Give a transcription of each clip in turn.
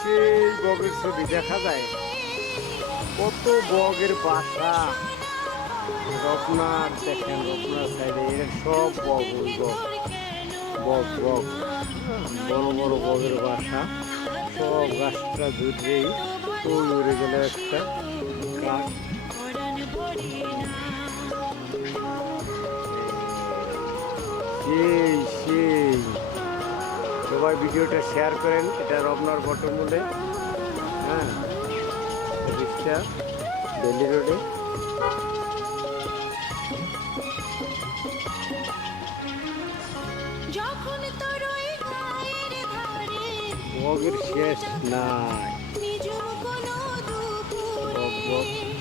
সেই বগের ছবি দেখা যায়। কত বগের বাসা। রত্নার দেখেন রত্নার সাইডে এর সব বগ ওই বগ বগ বগ বড় বড় বগের বাসা। সব গাছটা ধরেই ওই উড়ে গেল একটা কাঠ সেই সেই। সবাই ভিডিওটা শেয়ার করেন। এটা রমনার বটমূলে হ্যাঁ অফিসটা দিল্লি রোডে। শেষ নাই।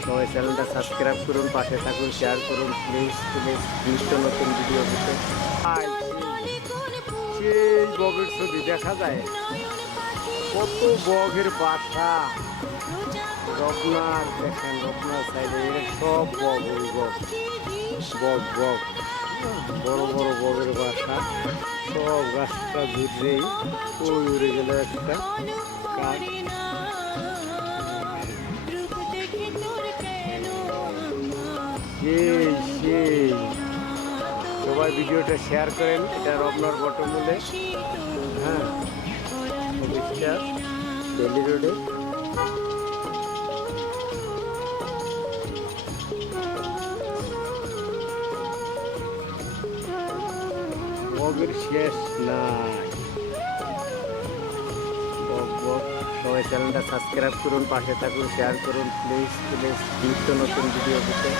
সবাই চ্যানেলটা সাবস্ক্রাইব করুন পাশে থাকুন শেয়ার করুন প্লিজ প্লিজ নিত্য নতুন ভিডিও ছবি দেখা যায়। কত বগের বাসা। রত্নার দেখেন রত্নার সাইডে সব বগ ওই বগ। বগ বগ। বড় বড় বগের বাসা। সব গাছটা ধরেই ওই উড়ে গেল একটা রূপ সবাই ভিডিওটা শেয়ার করেন। এটা রবনার রমনার বটমূলে হ্যাঁ। রোডে শেষ বক সবাই চ্যানেলটা সাবস্ক্রাইব করুন, পাশে থাকুন শেয়ার করুন প্লিজ প্লিজ নিত্য নতুন ভিডিও দিতে